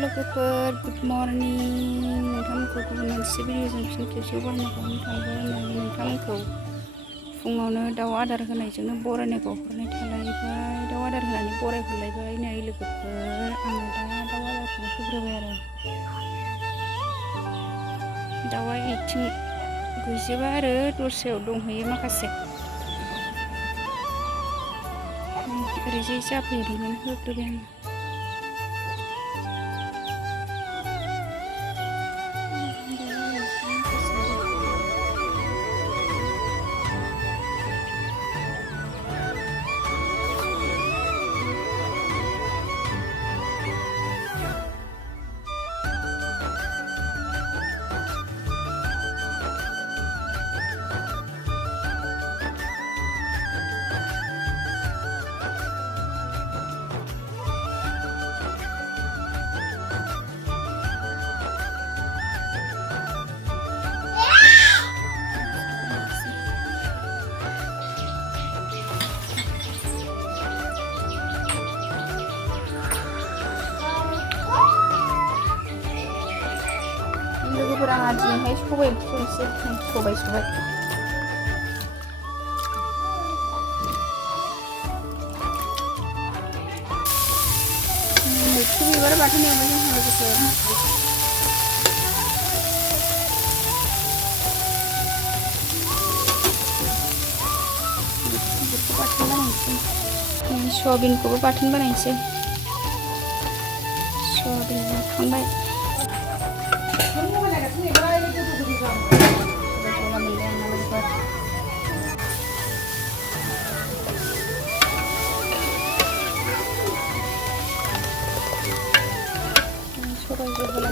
लोगोफोर good morning नोंथांमोनखौ गुबुन मोनसे भिडिअजों फिन खेबसेयाव बरायनायखौ थाबाय नोंथांमोनखौ फुङावनो दाउ आदार होनायजोंनो बरायनायखौ हरनाय थालायबाय दाउ आदार होनानै बरायहरलायबाय नै लोगोफोर आङो दा दाउ आदारखौ होग्रोबाय आरो दाउआ आथिं गैजोबा आरो दस्रायाव दंहैयो माखासे ओरैजाय जाफैयोमोन होग्रोबाय आङो लोगोफोर आंहा दिनैहाय सबाइ संनोसै सबाइ मैथ्रु बिबार बाथोन एवबाय जोंहा लोगोफोर बाथोन बानायनोसै सयाबिनखौबो बाथोन बानायनोसै सयाबिन एवखांबाय सबाइ जहला